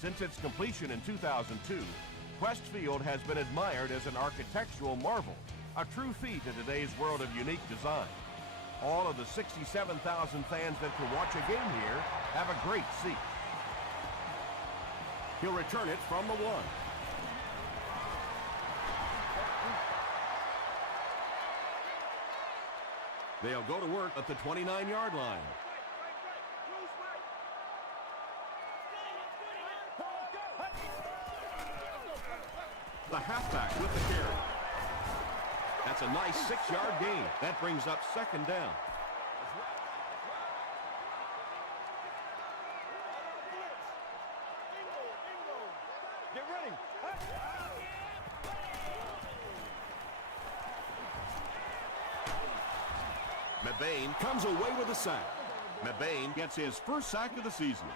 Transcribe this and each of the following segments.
Since its completion in 2002, Quest Field has been admired as an architectural marvel, a true feat in today's world of unique design. All of the 67,000 fans that can watch a game here have a great seat. He'll return it from the 1. They'll go to work at the 29-yard line. The halfback with the carry. That's a nice 6-yard gain. That brings up 2nd down. Get ready. Mebane comes away with a sack. Mebane gets his first sack of the season.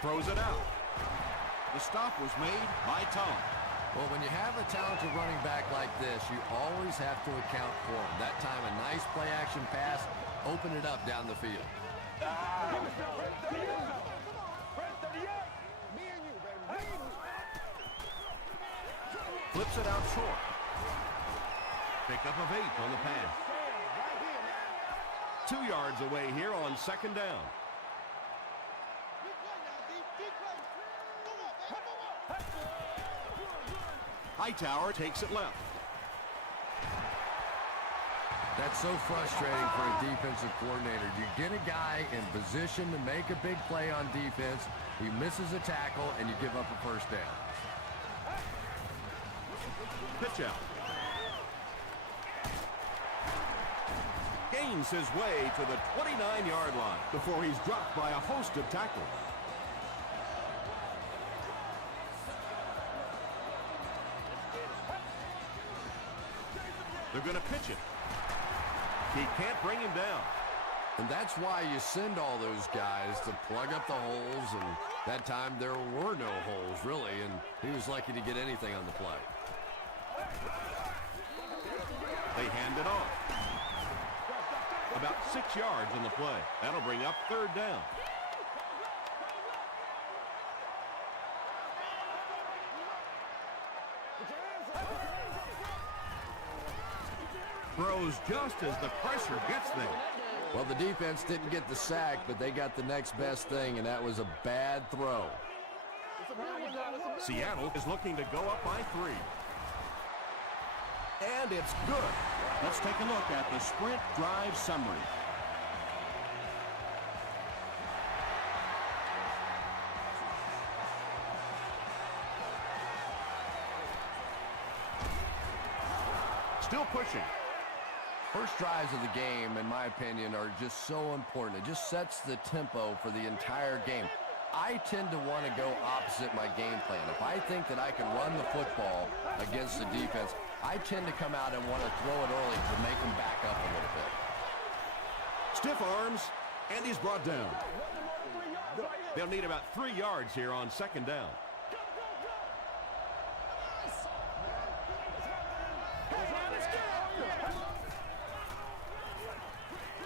Throws it out. The stop was made by Tom. Well, when you have a talented running back like this, you always have to account for him. That time, a nice play-action pass, open it up down the field. Flips it out short. Pickup of 8 on the pass. 2 yards away here on 2nd down. Hightower takes it left. That's so frustrating for a defensive coordinator. You get a guy in position to make a big play on defense, he misses a tackle, and you give up a first down. Pitch out. Gains his way to the 29-yard line before he's dropped by a host of tackles. They're going to pitch it. He can't bring him down. And that's why you send all those guys to plug up the holes, and that time there were no holes, really, and he was lucky to get anything on the play. They hand it off. About 6 yards on the play. That'll bring up 3rd down. Throws just as the pressure gets there. Well, the defense didn't get the sack, but they got the next best thing, and that was a bad throw. Seattle is looking to go up by 3. And it's good. Let's take a look at the sprint drive summary. Still pushing. First drives of the game, in my opinion, are just so important. It just sets the tempo for the entire game. I tend to want to go opposite my game plan. If I think that I can run the football against the defense, I tend to come out and want to throw it early to make them back up a little bit. Stiff arms, and he's brought down. They'll need about 3 yards here on 2nd down.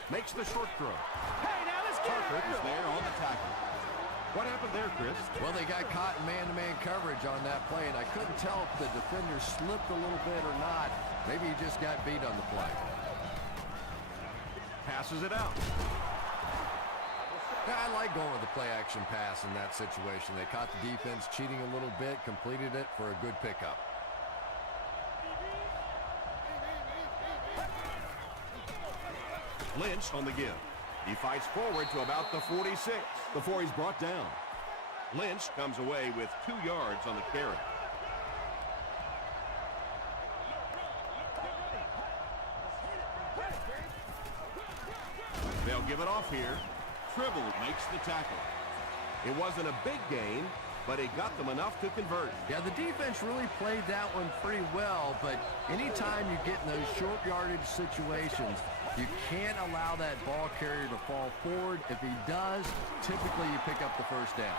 Makes the short throw. Hey, now let's get Hartford is there on the tackle. What happened there, Chris? Well, they got caught in man-to-man coverage on that play, and I couldn't tell if the defender slipped a little bit or not. Maybe he just got beat on the play. Passes it out. Yeah, I like going with the play-action pass in that situation. They caught the defense cheating a little bit, completed it for a good pickup. Lynch on the give. He fights forward to about the 46 before he's brought down. Lynch comes away with 2 yards on the carry. They'll give it off here. Tribble makes the tackle. It wasn't a big gain, but it got them enough to convert. Yeah, the defense really played that one pretty well, but anytime you get in those short yardage situations, you can't allow that ball carrier to fall forward. If he does, typically you pick up the first down.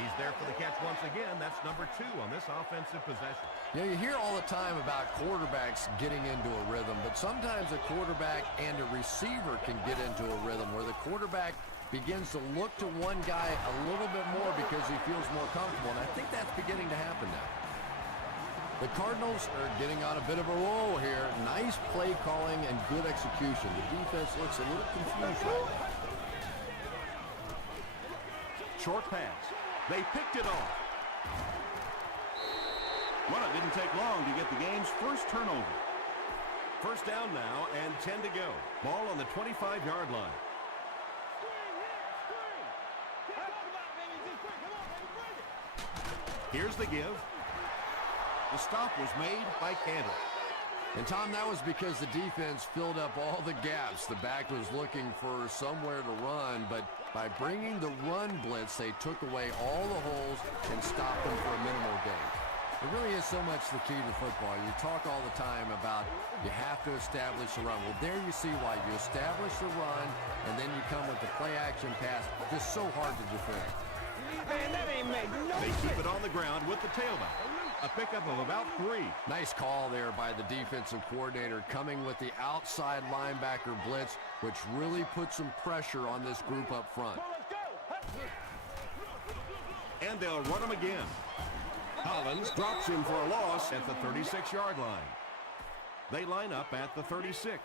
He's there for the catch once again. That's number 2 on this offensive possession. You know, you hear all the time about quarterbacks getting into a rhythm, but sometimes a quarterback and a receiver can get into a rhythm where the quarterback begins to look to one guy a little bit more because he feels more comfortable, and I think that's beginning to happen now. The Cardinals are getting on a bit of a roll here. Nice play calling and good execution. The defense looks a little confused right now. Short pass. They picked it off. Well, it didn't take long to get the game's first turnover. First down now and 10 to go. Ball on the 25-yard line. Here's the give. The stop was made by Cantor. And, Tom, that was because the defense filled up all the gaps. The back was looking for somewhere to run, but by bringing the run blitz, they took away all the holes and stopped them for a minimal gain. It really is so much the key to football. You talk all the time about you have to establish the run. Well, there you see why. You establish the run, and then you come with the play-action pass. Just so hard to defend. Man, that ain't made no They sense. keep it on the ground with the tailback. A pickup of about 3. Nice call there by the defensive coordinator, coming with the outside linebacker blitz, which really put some pressure on this group up front. And they'll run him again. Collins drops him for a loss at the 36-yard line. They line up at the 36.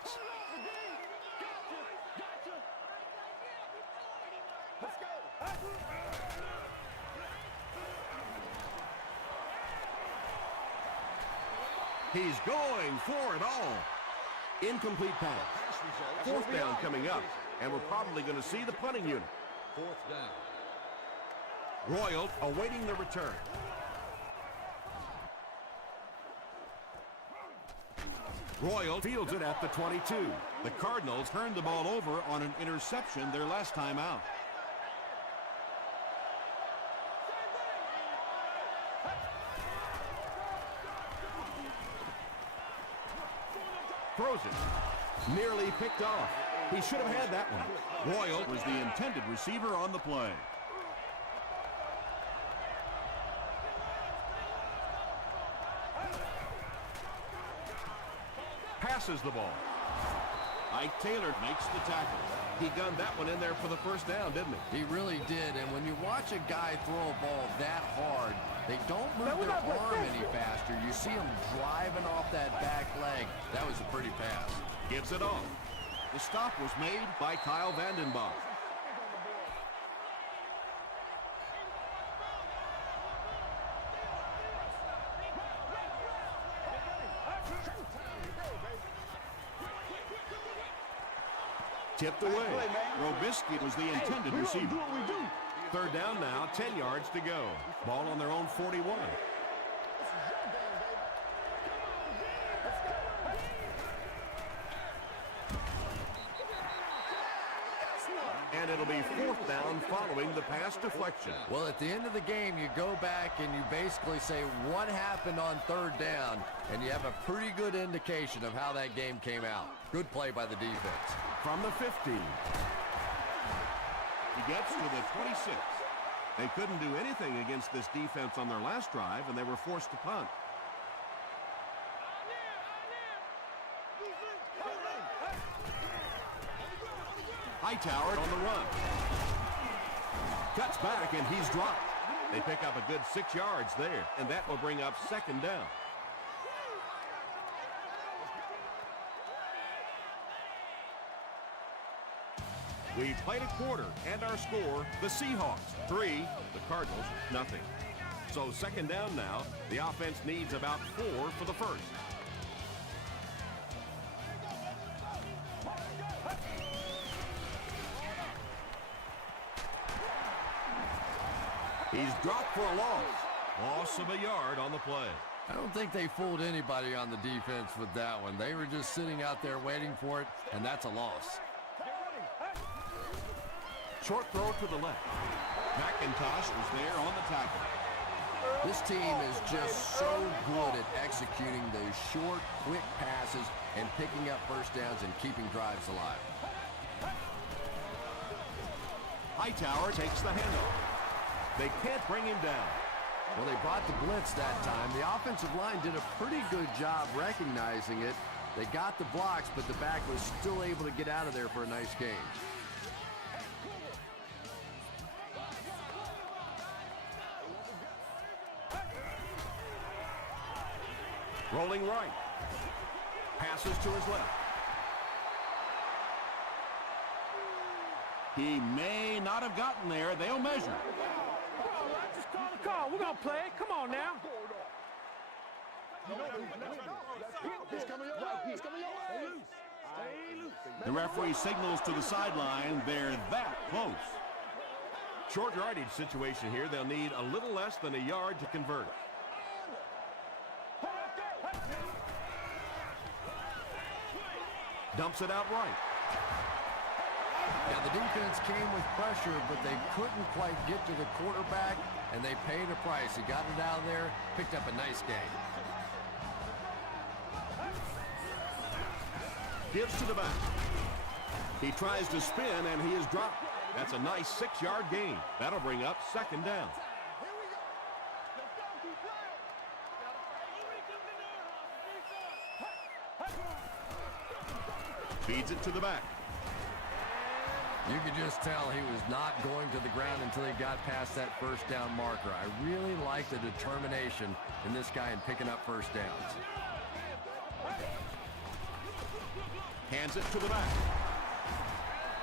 He's going for it all. Incomplete pass. Fourth down coming up, and we're probably going to see the punting unit. Fourth down. Royal awaiting the return. Royal fields it at the 22. The Cardinals turned the ball over on an interception their last time out. Throws it. Nearly picked off. He should have had that one. Royal was the intended receiver on the play. Passes the ball. Ike Taylor makes the tackle. He gunned that one in there for the first down, didn't he? He really did, and when you watch a guy throw a ball that hard, they don't move their arm any faster. You see him driving off that back leg. That was a pretty pass. Gives it off. The stop was made by Kyle Vandenbach. Tipped away. Robisky was the intended receiver. Third down now, 10 yards to go. Ball on their own 41. And it'll be fourth down following the pass deflection. Well, at the end of the game, you go back and you basically say what happened on third down, and you have a pretty good indication of how that game came out. Good play by the defense. From the 15. He gets to the 26. They couldn't do anything against this defense on their last drive, and they were forced to punt. Hightower on the run. Cuts back, and he's dropped. They pick up a good 6 yards there, and that will bring up second down. We played a quarter, and our score, the Seahawks 3, the Cardinals nothing. So second down now. The offense needs about 4 for the first. He's dropped for a loss. Loss of a yard on the play. I don't think they fooled anybody on the defense with that one. They were just sitting out there waiting for it, and that's a loss. Short throw to the left. McIntosh was there on the tackle. This team is just so good at executing those short, quick passes and picking up first downs and keeping drives alive. Hightower takes the handoff. They can't bring him down. Well, they brought the blitz that time. The offensive line did a pretty good job recognizing it. They got the blocks, but the back was still able to get out of there for a nice gain. Rolling right. Passes to his left. He may not have gotten there. They'll measure. Just call the call. We're going to play it. Come on now. The referee signals to the sideline. They're that close. Short yardage situation here. They'll need a little less than a yard to convert. Dumps it out right. Yeah, the defense came with pressure, but they couldn't quite get to the quarterback, and they paid a price. He got it out of there, picked up a nice gain. Gives to the back. He tries to spin, and he is dropped. That's a nice 6-yard gain. That'll bring up second down. Feeds it to the back. You could just tell he was not going to the ground until he got past that first down marker. I really like the determination in this guy in picking up first downs. Hands it to the back.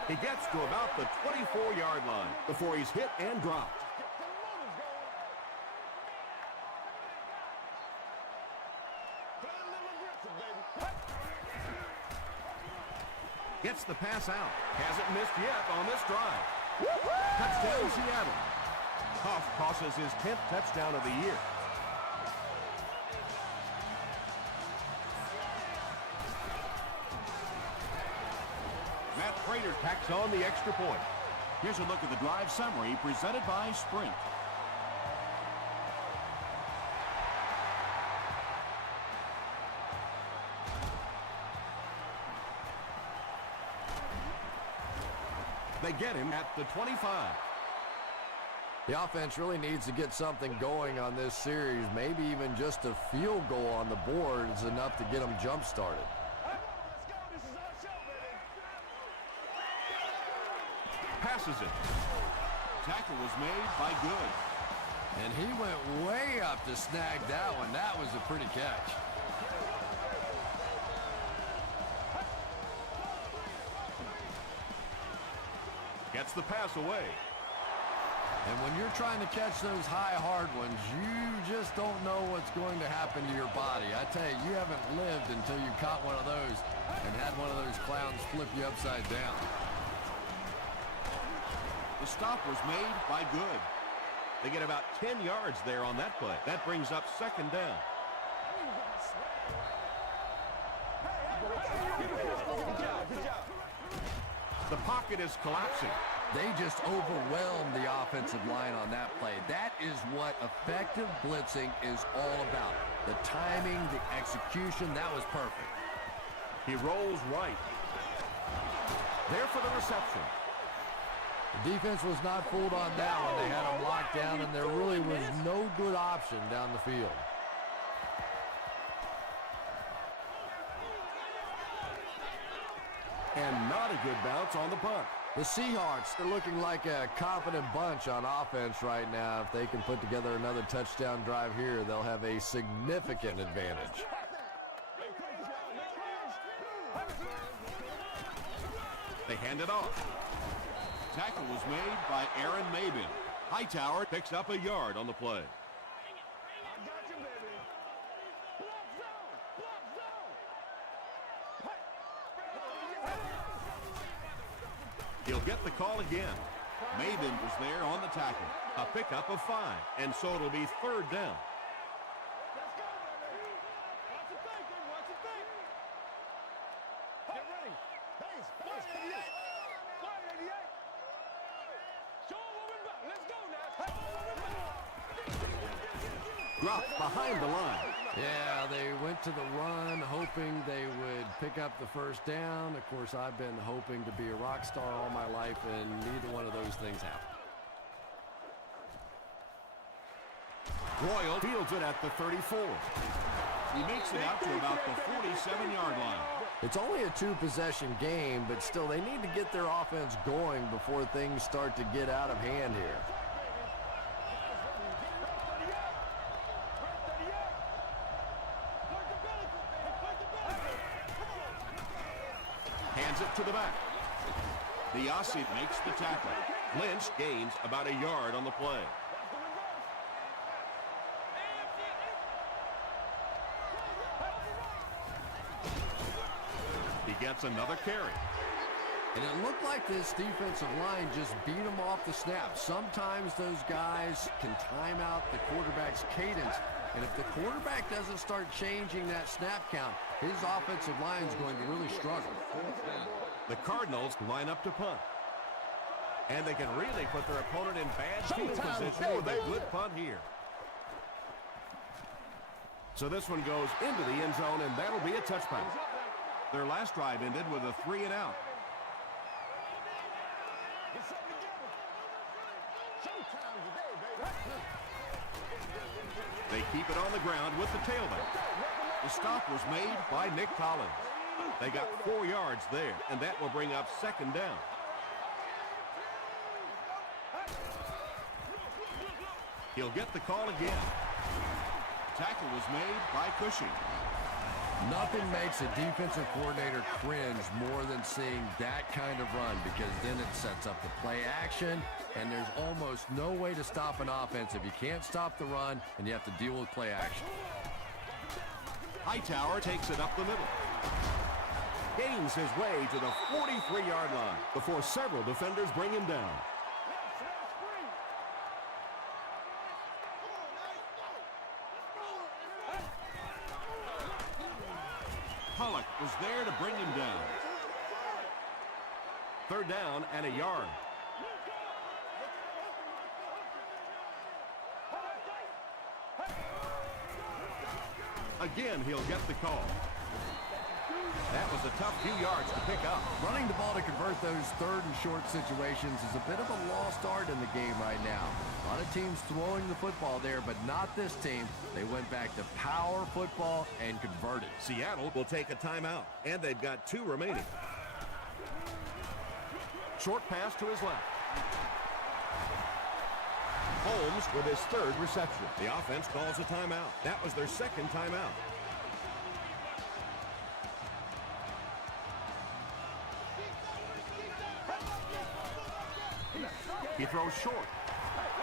He gets to about the 24-yard line before he's hit and dropped. Gets the pass out. Hasn't missed yet on this drive. Touchdown, Seattle. Huff tosses his 10th touchdown of the year. Matt Prater tacks on the extra point. Here's a look at the drive summary presented by Sprint. They get him at the 25. The offense really needs to get something going on this series. Maybe even just a field goal on the board is enough to get them jump-started. Passes it. Tackle was made by Good. And he went way up to snag that one. That was a pretty catch. Gets the pass away. And when you're trying to catch those high, hard ones, you just don't know what's going to happen to your body. I tell you, you haven't lived until you caught one of those and had one of those clowns flip you upside down. The stop was made by Good. They get about 10 yards there on that play. That brings up second down. The pocket is collapsing. They just overwhelmed the offensive line on that play. That is what effective blitzing is all about. The timing, the execution, that was perfect. He rolls right. There for the reception. The defense was not fooled on that one. They had him locked down, and there really was no good option down the field. And not a good bounce on the punt. The Seahawks, they're looking like a confident bunch on offense right now. If they can put together another touchdown drive here, they'll have a significant advantage. They hand it off. Tackle was made by Aaron Mabin. Hightower picks up a yard on the play. He'll get the call again. Mabin was there on the tackle. A pickup of 5, and so it'll be third down. Dropped behind the line. Yeah, they went to the run, hoping they would pick up the first down. Of course, I've been hoping to be a rock star all my life, and neither one of those things happened. Royal fields it at the 34. He makes it out to about the 47-yard line. It's only a two-possession game, but still they need to get their offense going before things start to get out of hand here. Hands it to the back. The Aussie makes the tackle. Lynch gains about a yard on the play. He gets another carry. And it looked like this defensive line just beat him off the snap. Sometimes those guys can time out the quarterback's cadence. And if the quarterback doesn't start changing that snap count, his offensive line is going to really struggle. The Cardinals line up to punt. And they can really put their opponent in bad field position with a good punt here. So this one goes into the end zone, and that'll be a touchdown. Their last drive ended with a 3-and-out. They keep it on the ground with the tailback. The stop was made by Nick Collins. They got 4 yards there, and that will bring up second down. He'll get the call again. Tackle was made by Cushing. Nothing makes a defensive coordinator cringe more than seeing that kind of run, because then it sets up the play action, and there's almost no way to stop an offense if you can't stop the run and you have to deal with play action. Hightower takes it up the middle. Gains his way to the 43-yard line before several defenders bring him down. Pollock was there to bring him down. Third down and a yard. Again, he'll get the call. That was a tough few yards to pick up. Running the ball to convert those third and short situations is a bit of a lost art in the game right now. A lot of teams throwing the football there, but not this team. They went back to power football and converted. Seattle will take a timeout, and they've got 2 remaining. Short pass to his left. Holmes with his 3rd reception. The offense calls a timeout. That was their 2nd timeout. He throws short.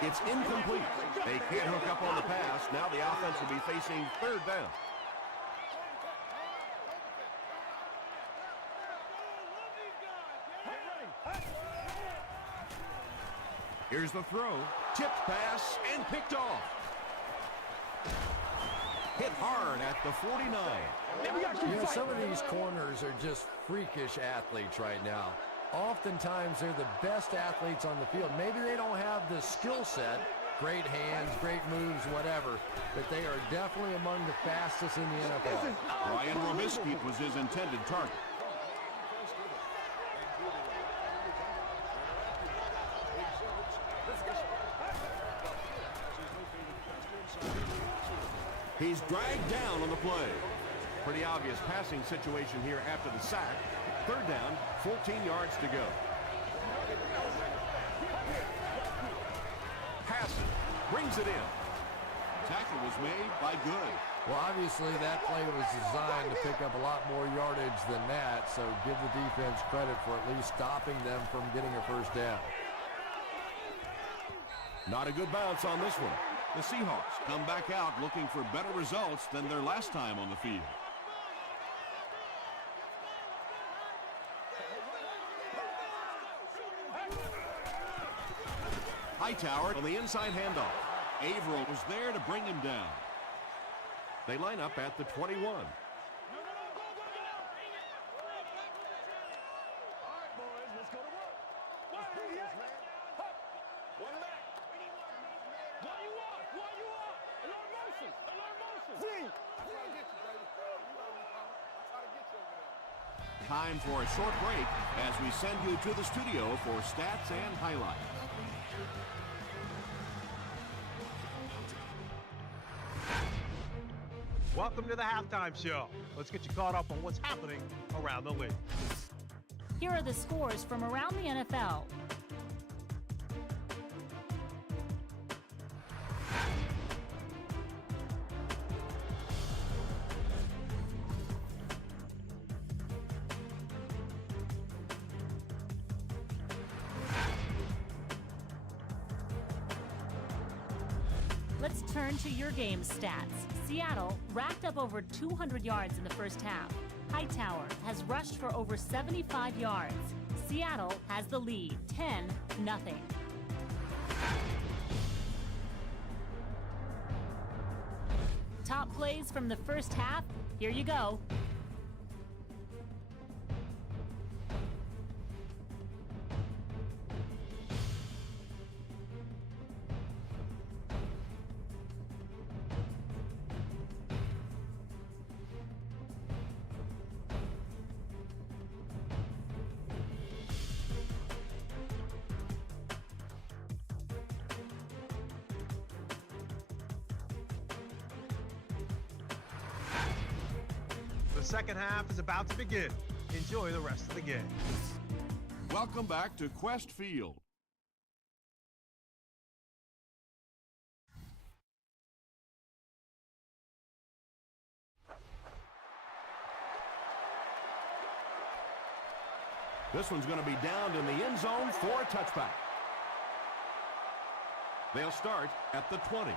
It's incomplete. They can't hook up on the pass. Now the offense will be facing 3rd down. Here's the throw. Tipped pass and picked off. Hit hard at the 49. You know, some of these corners are just freakish athletes right now. Oftentimes, they're the best athletes on the field. Maybe they don't have the skill set, great hands, great moves, whatever, but they are definitely among the fastest in the NFL. Ryan Robisky was his intended target. He's dragged down on the play. Pretty obvious passing situation here after the sack. 3rd down, 14 yards to go. Passes, brings it in. Tackle was made by Good. Well, obviously, that play was designed to pick up a lot more yardage than that, so give the defense credit for at least stopping them from getting a 1st down. Not a good bounce on this one. The Seahawks come back out looking for better results than their last time on the field. Hightower on the inside handoff. Averill was there to bring him down. They line up at the 21. Time for a short break as we send you to the studio for stats and highlights. welcome to the halftime show. Let's get you caught up on what's happening around the league. Here are the scores from around the NFL. Let's turn to your game stats. Seattle racked up over 200 yards in the first half. Hightower has rushed for over 75 yards. Seattle has the lead, 10-0. Top plays from the first half, here you go. The second half is about to begin. Enjoy the rest of the game. Welcome back to Quest Field. This one's going to be downed in the end zone for a touchback. They'll start at the 20.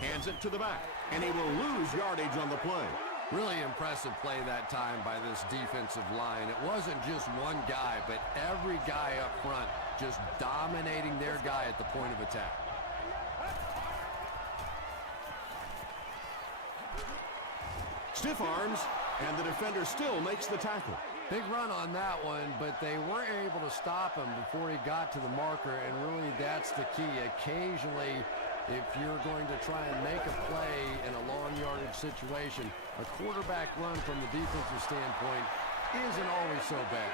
Hands it to the back, and he will lose yardage on the play. Really impressive play that time by this defensive line. It wasn't just one guy, but every guy up front just dominating their guy at the point of attack. Stiff arms, and the defender still makes the tackle. Big run on that one, but they weren't able to stop him before he got to the marker, and really that's the key. Occasionally, if you're going to try and make a play in a long yardage situation, a quarterback run from the defensive standpoint isn't always so bad.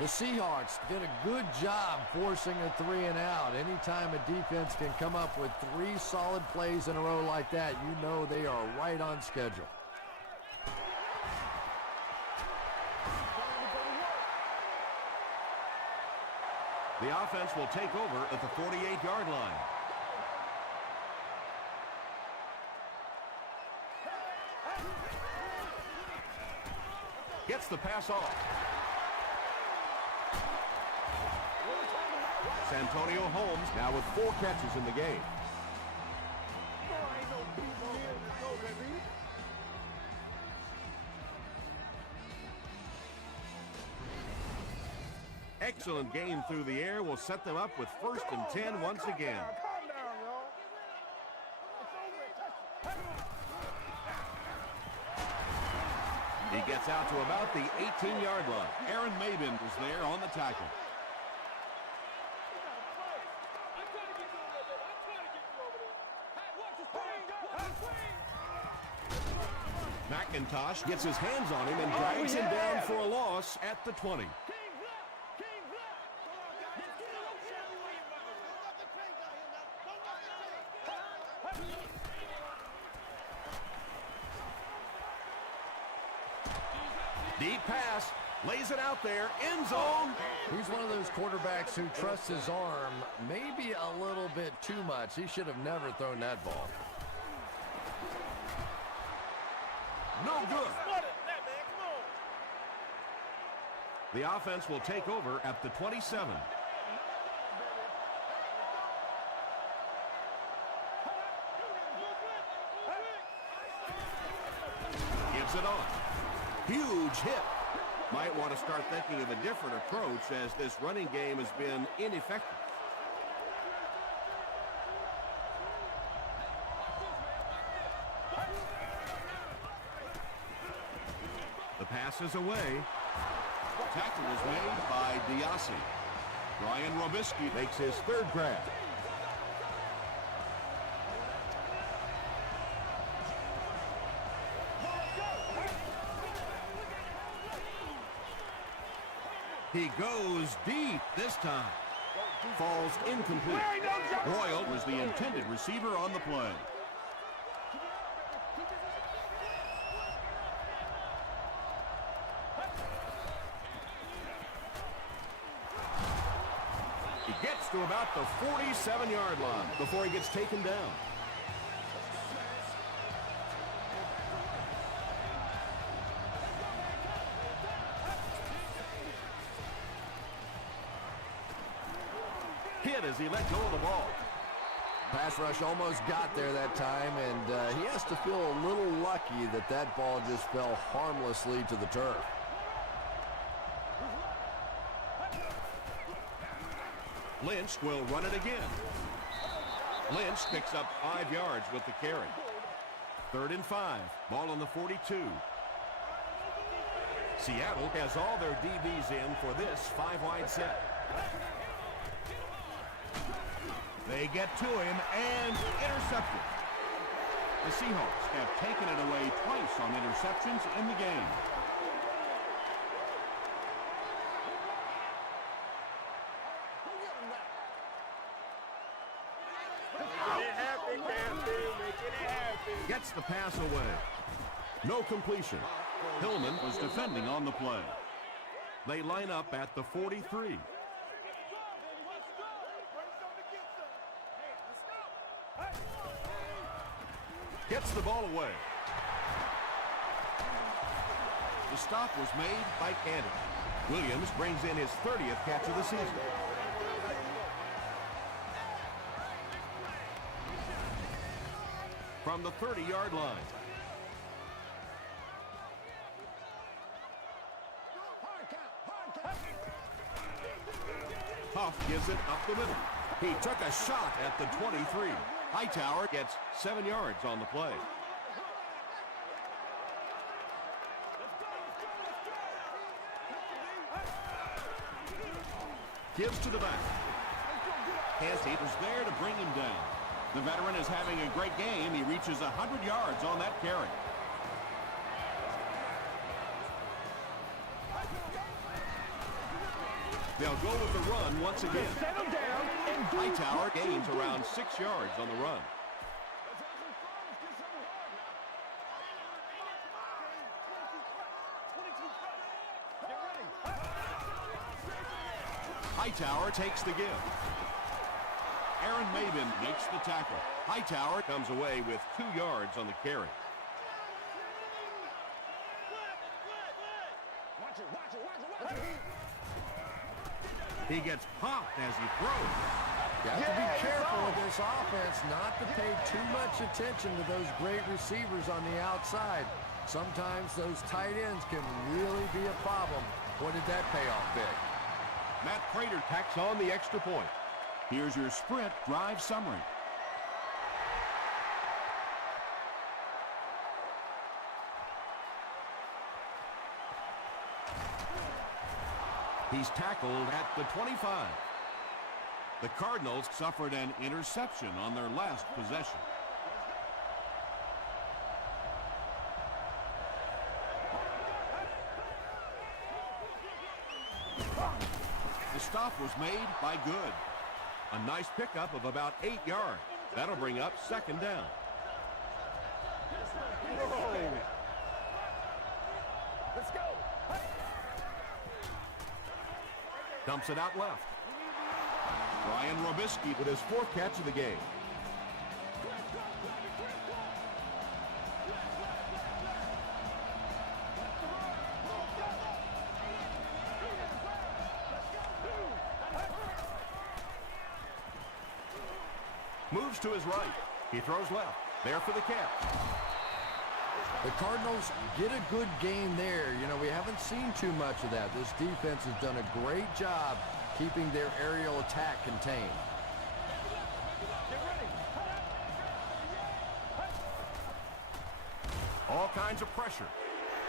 The Seahawks did a good job forcing a 3 and out. Anytime a defense can come up with 3 solid plays in a row like that, you know they are right on schedule. The offense will take over at the 48-yard line. Gets the pass off. Santonio Holmes now with 4 catches in the game. Excellent game through the air will set them up with 1st and 10 once again. He gets out to about the 18-yard line. Aaron Maben was there on the tackle. McIntosh gets his hands on him and drags him down for a loss at the 20. Deep pass, lays it out there, end zone. He's one of those quarterbacks who trusts his arm maybe a little bit too much. He should have never thrown that ball. No good. The offense will take over at the 27. Gives it on. Huge hit. Might want to start thinking of a different approach as this running game has been ineffective. The pass is away. Tackle is made by Diassi. Brian Robisky makes his 3rd grab. He goes deep this time. Falls incomplete. Royal was the intended receiver on the play. He gets to about the 47-yard line before he gets taken down. Hit as he let go of the ball. Pass rush almost got there that time, and he has to feel a little lucky that that ball just fell harmlessly to the turf. Lynch will run it again. Lynch picks up 5 yards with the carry. 3rd and 5. Ball on the 42. Seattle has all their DBs in for this 5-wide set. They get to him and intercepted. The Seahawks have taken it away twice on interceptions in the game. Gets the pass away. No completion. Hillman was defending on the play. They line up at the 43. Gets the ball away. The stop was made by Cannon. Williams brings in his 30th catch of the season. From the 30-yard line. Huff gives it up the middle. He took a shot at the 23. Hightower gets 7 yards on the play. Gives to the back. Canty was there to bring him down. The veteran is having a great game. He reaches 100 yards on that carry. They'll go with the run once again. Hightower gains around 6 yards on the run. Hightower takes the give. Aaron Maben makes the tackle. Hightower comes away with 2 yards on the carry. He gets popped as he throws. You have to be careful with this offense not to pay too much attention to those great receivers on the outside. Sometimes those tight ends can really be a problem. What did that pay off big? Matt Prater tacks on the extra point. Here's your sprint drive summary. He's tackled at the 25. The Cardinals suffered an interception on their last possession. The stop was made by Good. A nice pickup of about 8 yards. That'll bring up 2nd down. Let's go. Dumps it out left. Ryan Robisky with his 4th catch of the game. Moves to his right. He throws left. There for the catch. The Cardinals get a good game there. You know, we haven't seen too much of that. This defense has done a great job keeping their aerial attack contained. All kinds of pressure.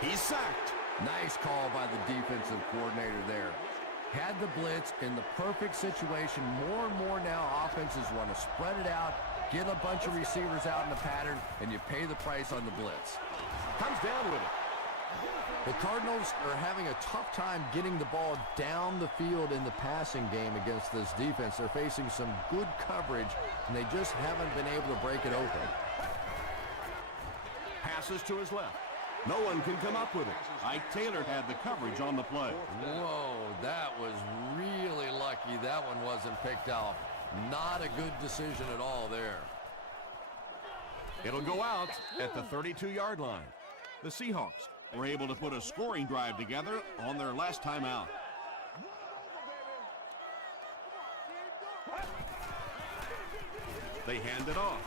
He's sacked. Nice call by the defensive coordinator there. Had the blitz in the perfect situation. More and more now offenses want to spread it out, get a bunch of receivers out in the pattern, and you pay the price on the blitz. Comes down with it. The Cardinals are having a tough time getting the ball down the field in the passing game against this defense. They're facing some good coverage, and they just haven't been able to break it open. Passes to his left. No one can come up with it. Ike Taylor had the coverage on the play. Whoa, that was really lucky that one wasn't picked off. Not a good decision at all there. It'll go out at the 32-yard line. The Seahawks were able to put a scoring drive together on their last time out. They hand it off.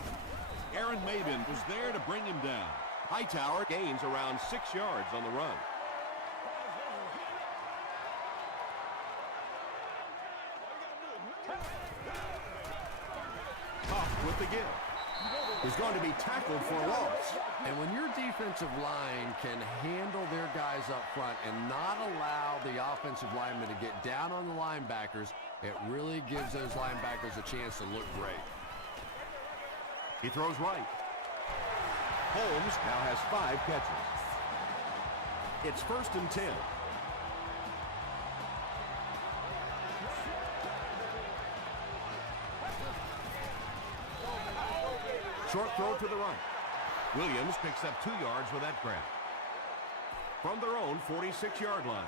Aaron Maben was there to bring him down. Hightower gains around 6 yards on the run. Tough with the give. He's going to be tackled for a loss. And when your defensive line can handle their guys up front and not allow the offensive linemen to get down on the linebackers, it really gives those linebackers a chance to look great. He throws right. Holmes now has 5 catches. It's 1st and 10. Short throw to the right. Williams picks up 2 yards with that grab. From their own 46-yard line.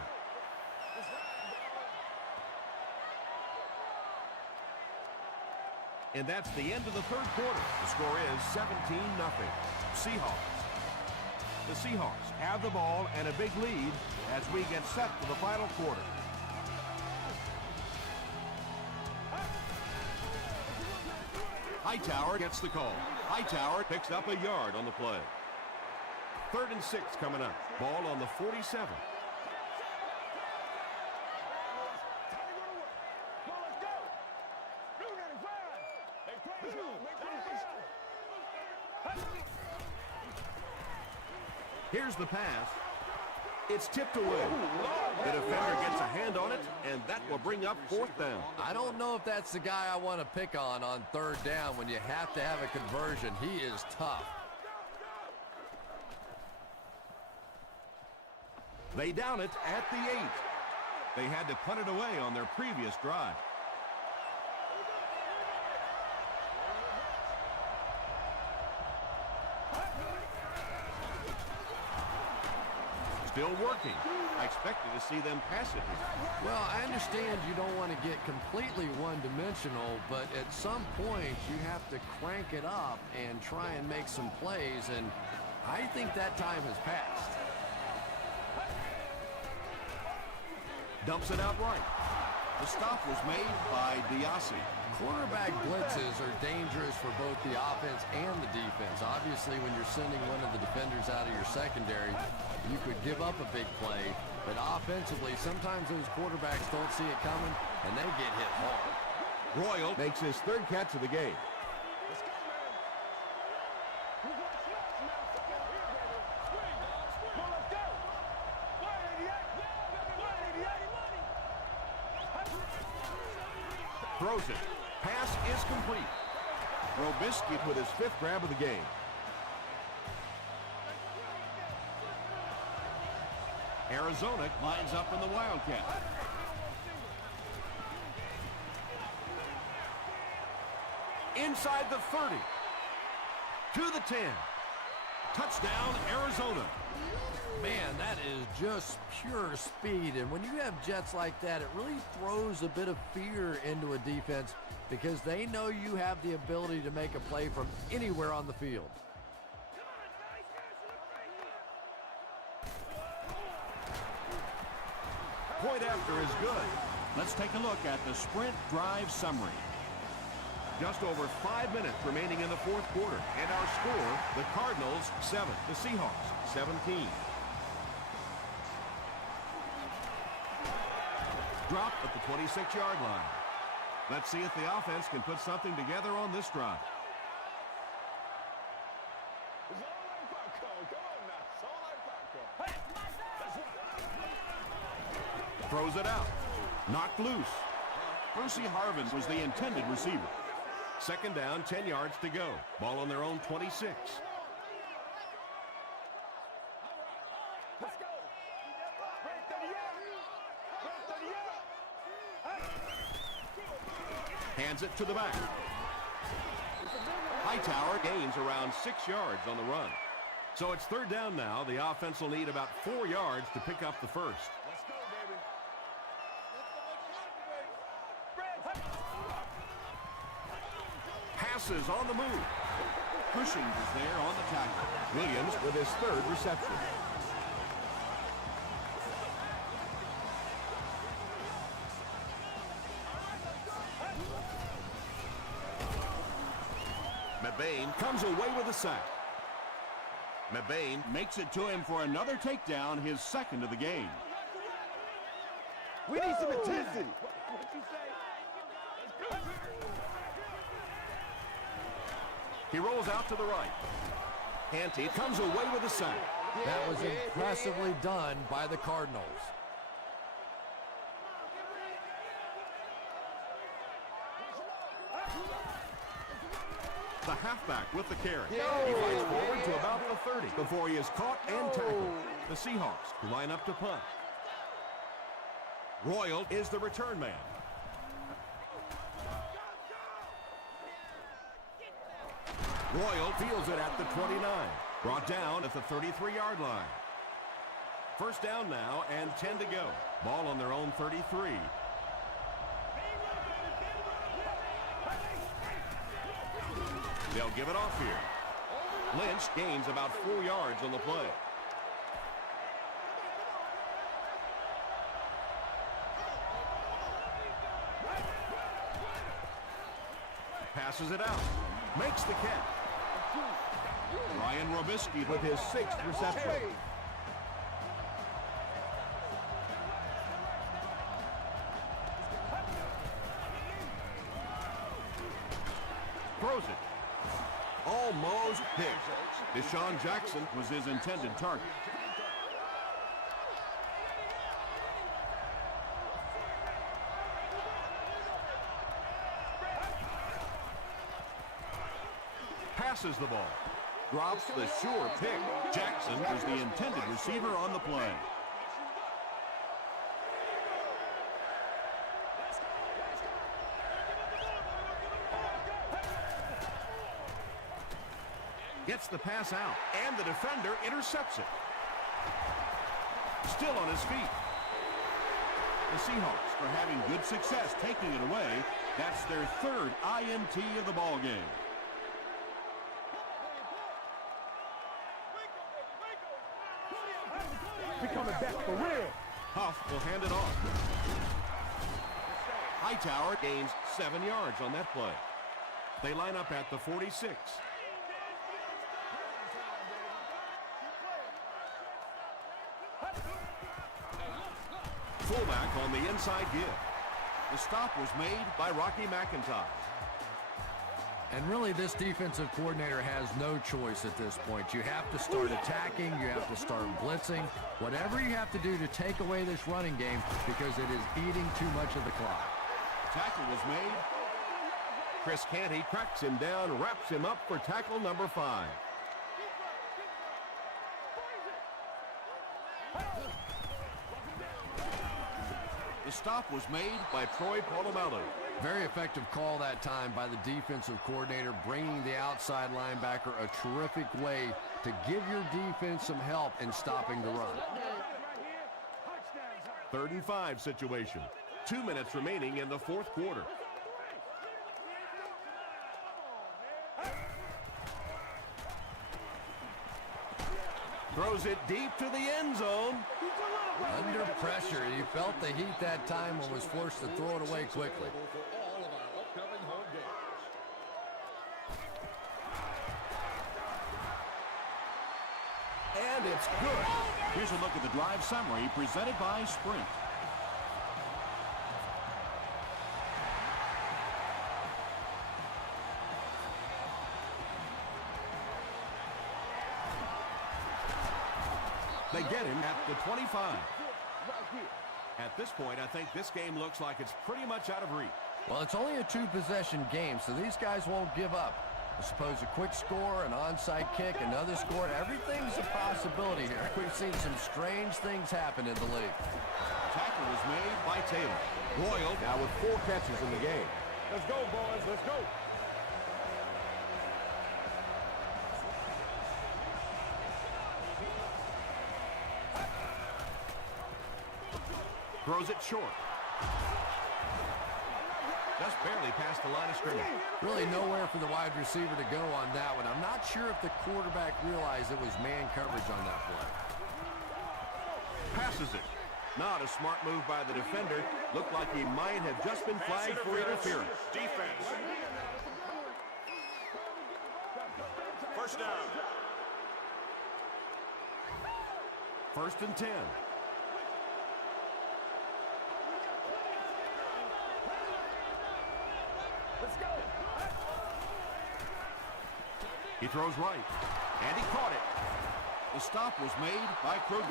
And that's the end of the 3rd quarter. The score is 17-0. Seahawks. The Seahawks have the ball and a big lead as we get set for the final quarter. Hightower gets the call. Hightower picks up a yard on the play. 3rd and 6 coming up. Ball on the 47. Here's the pass. It's tipped away. The defender gets a hand on it, and that will bring up 4th down. I don't know if that's the guy I want to pick on 3rd down when you have to have a conversion. He is tough. They down it at the 8. They had to punt it away on their previous drive. Still working. I expected to see them pass it here. Well, I understand you don't want to get completely one-dimensional, but at some point you have to crank it up and try and make some plays, and I think that time has passed. Dumps it out right. The stop was made by Diassi. Quarterback blitzes are dangerous for both the offense and the defense. Obviously, when you're sending one of the defenders out of your secondary, you could give up a big play, but offensively, sometimes those quarterbacks don't see it coming, and they get hit hard. Royal makes his 3rd catch of the game. Throws it. Pass is complete. Robisky with his 5th grab of the game. Arizona lines up in the Wildcat. Inside the 30. To the 10. Touchdown, Arizona. Man, that is just pure speed, and when you have jets like that, it really throws a bit of fear into a defense because they know you have the ability to make a play from anywhere on the field. Point after is good. Let's take a look at the sprint drive summary. Just over 5 minutes remaining in the 4th quarter, and our score, the Cardinals 7, the Seahawks 17. Drop at the 26-yard line. Let's see if the offense can put something together on this drive. Throws it out. Knocked loose. Percy Harvin was the intended receiver. 2nd down, 10 yards to go. Ball on their own 26. Hands it to the back. Hightower gains around 6 yards on the run. So it's third down now. The offense will need about 4 yards to pick up the first. Let's go, baby. Passes on the move. Cushing is there on the tackle. Williams with his third reception. Mebane comes away with a sack. Mebane makes it to him for another takedown, his second of the game. We need some intensity. He rolls out to the right. Canty comes away with a sack. That was impressively done by the Cardinals. The halfback with the carry. He fights forward to about the 30 before he is caught and tackled. The Seahawks line up to punt. Royal is the return man. Royal fields it at the 29. Brought down at the 33-yard line. First down now and 10 to go. Ball on their own 33. They'll give it off here. Lynch gains about 4 yards on the play. Passes it out. Makes the catch. Ryan Robisky with his 6th reception. Throws it. Almost picked. Deshaun Jackson was his intended target. Passes the ball. Drops the sure pick. Jackson was the intended receiver on the play. Gets the pass out, and the defender intercepts it. Still on his feet. The Seahawks are having good success taking it away. That's their third INT of the ball game. We coming back for real. Huff will hand it off. Hightower gains 7 yards on that play. They line up at the 46. Fullback on the inside give. The stop was made by Rocky McIntosh. And really, this defensive coordinator has no choice at this point. You have to start attacking. You have to start blitzing. Whatever you have to do to take away this running game because it is eating too much of the clock. Tackle was made. Chris Canty cracks him down, wraps him up for tackle number 5. The stop was made by Troy Polamalu. Very effective call that time by the defensive coordinator, bringing the outside linebacker a terrific way to give your defense some help in stopping the run. 3rd and 5 situation. 2 minutes remaining in the 4th quarter. Throws it deep to the end zone. Under pressure, he felt the heat that time and was forced to throw it away quickly. And it's good. Here's a look at the drive summary presented by Sprint. They get him at the 25. At this point, I think this game looks like it's pretty much out of reach. Well, it's only a 2-possession game, so these guys won't give up. I suppose a quick score, an onside kick, another score, everything's a possibility here. We've seen some strange things happen in the league. Tackle was made by Taylor. Royal now with 4 catches in the game. Let's go, boys. Let's go. Throws it short. Just barely past the line of scrimmage. Really nowhere for the wide receiver to go on that one. I'm not sure if the quarterback realized it was man coverage on that play. Passes it. Not a smart move by the defender. Looked like he might have just been flagged for interference. Defense. First down. 1st and 10. Let's go. He throws right, and he caught it. The stop was made by Kruger.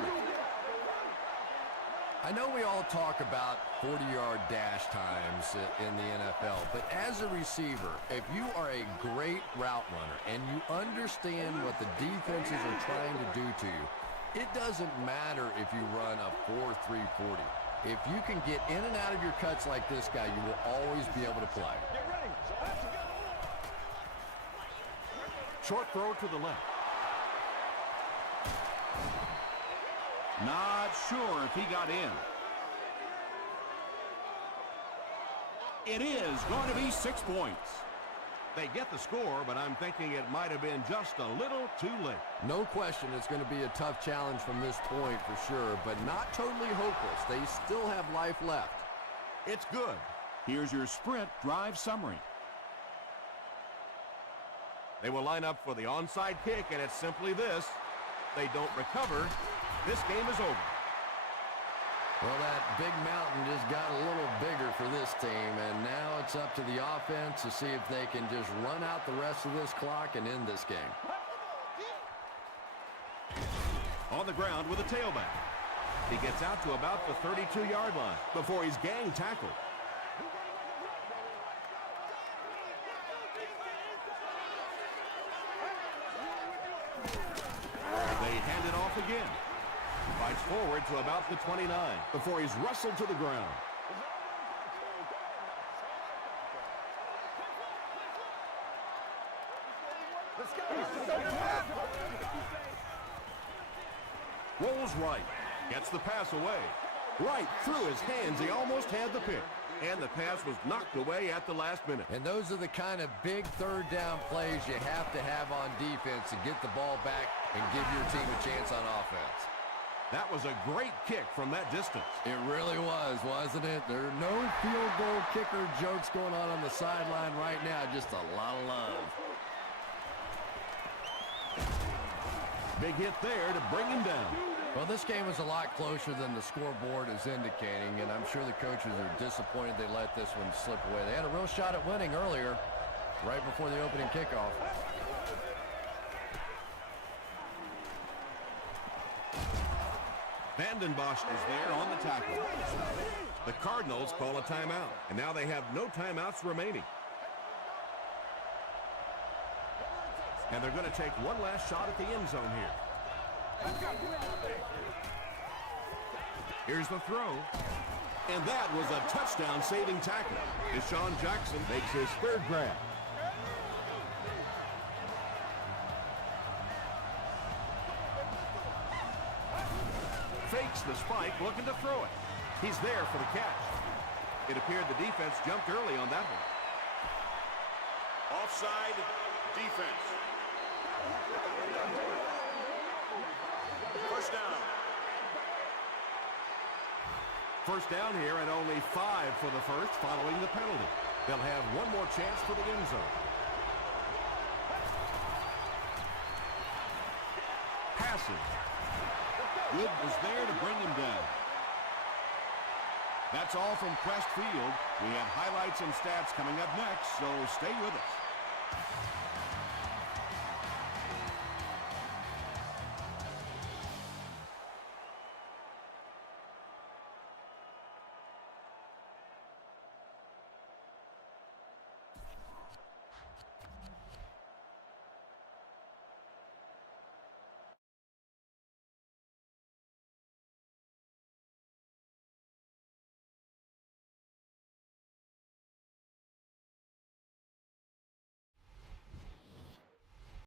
I know we all talk about 40-yard dash times in the NFL, but as a receiver, if you are a great route runner and you understand what the defenses are trying to do to you, it doesn't matter if you run a 4.3 40. If you can get in and out of your cuts like this guy, you will always be able to play. Get ready. Short throw to the left. Not sure if he got in. It is going to be 6 points. They get the score, but I'm thinking it might have been just a little too late. No question it's going to be a tough challenge from this point for sure, but not totally hopeless. They still have life left. It's good. Here's your sprint drive summary. They will line up for the onside kick, and it's simply this. They don't recover. This game is over. Well, that big mountain just got a little bigger for this team, and now it's up to the offense to see if they can just run out the rest of this clock and end this game. On the ground with a tailback. He gets out to about the 32-yard line before he's gang tackled. They hand it off again. Fights forward to about the 29 before he's wrestled to the ground. Let's go. Rolls right. Gets the pass away. Right through his hands. He almost had the pick. And the pass was knocked away at the last minute. And those are the kind of big third down plays you have to have on defense to get the ball back and give your team a chance on offense. That was a great kick from that distance. It really was, wasn't it? There are no field goal kicker jokes going on the sideline right now. Just a lot of love. Big hit there to bring him down. Well, this game is a lot closer than the scoreboard is indicating, and I'm sure the coaches are disappointed they let this one slip away. They had a real shot at winning earlier, right before the opening kickoff. Vanden Bosch is there on the tackle. The Cardinals call a timeout, and now they have no timeouts remaining. And they're going to take one last shot at the end zone here. Here's the throw. And that was a touchdown-saving tackle. Deshaun Jackson makes his third grab. Fakes the spike, looking to throw it. He's there for the catch. It appeared the defense jumped early on that one. Offside defense. First down. First down here and only 5 for the first following the penalty. They'll have one more chance for the end zone. Passes. Good was there to bring him down. That's all from Crest Field. We have highlights and stats coming up next, so stay with us.